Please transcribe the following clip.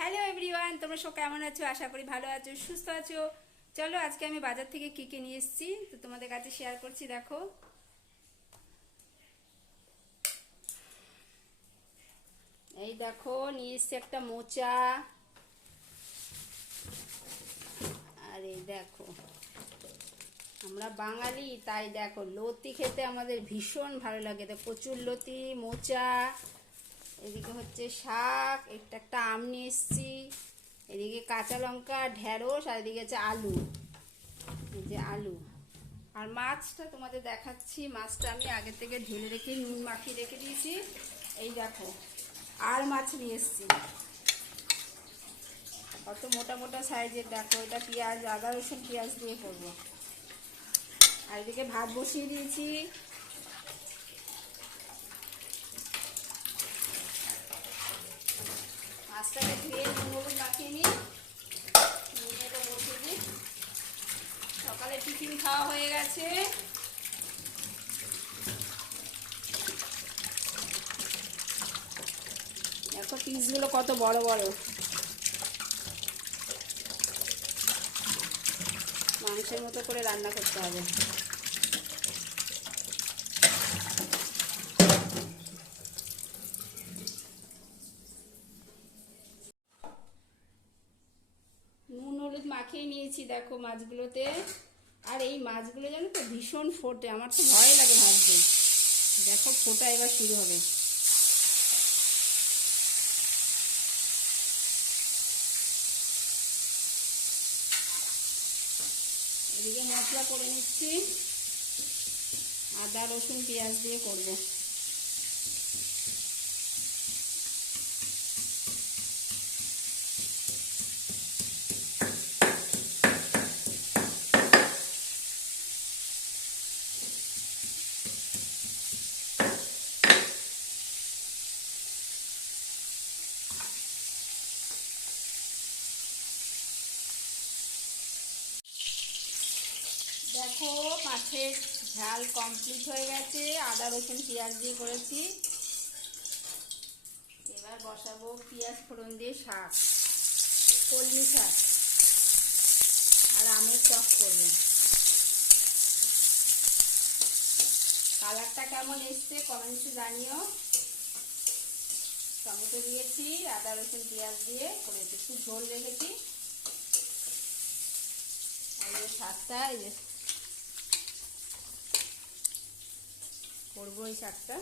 Hello everyone, তোমরা সব কেমন আছো? আশা করি ভালো আছো, সুস্থ আছো। চলো আজকে আমি বাজার থেকে কি কি নিয়ে এসেছি তো তোমাদের কাছে শেয়ার করছি। দেখো, এই দেখো নিয়ে এসেছি একটা মোচা। আর এই দেখো, আমরা বাঙালি তাই দেখো লতি খেতে আমাদের ভীষণ ভালো লাগে। তো কচুর লতি, মোচা, এদিকে হচ্ছে শাক, একটা আম নিয়ে এসেছি, এদিকে কাঁচা লঙ্কা, ঢেঁড়স, আর এদিকে হচ্ছে আলু। এই যে আলু আর মাছটা তোমাদের দেখাচ্ছি। মাছটা আমি আগে থেকে ঢেলে রেখে নুন মাখিয়ে রেখে দিয়েছি। এই দেখো, আর মাছ নিয়ে এসেছি কত মোটা মোটা সাইজের। দেখো, এটা পেঁয়াজ, আদা রসুন পেঁয়াজ দিয়ে করবো। আর এদিকে ভাত বসিয়ে দিয়েছি। মাছটাকে ধুয়ে নুন হলুদ মাখিয়ে নিই, নিয়ে এটা বসিয়ে দিই। সকালে টিফিন খাওয়া হয়ে গেছে। দেখো পিসগুলো কত বড় বড়। মাংসের মতো করে রান্না করতে হবে। নুন হলুদ মাখিয়ে নিয়েছি দেখো মাছগুলোতে। আর এই মাছগুলো জানো তো ভীষণ ফোটে, আমার তো ভয় লাগে ভাজতে। দেখো ফোটা এবার শুরু হবে। এদিকে মশলা করে নিচ্ছি, আদা রসুন পেঁয়াজ দিয়ে করবো। দেখো মাছের ঝাল কমপ্লিট হয়ে গেছে, আদা রসুন পেঁয়াজ দিয়ে করেছি। এবার বসাবো পেঁয়াজ ফোড়ন দিয়ে শাক, কলমি শাক আর আমের টক করবো। কালারটা কেমন এসছে কমেন্টসে জানিও। টমেটো দিয়েছি, আদা রসুন পেঁয়াজ দিয়ে করেছি, একটু ঝোল রেখেছি। আর এই শাকটা এই যে করবো, এই শাকটা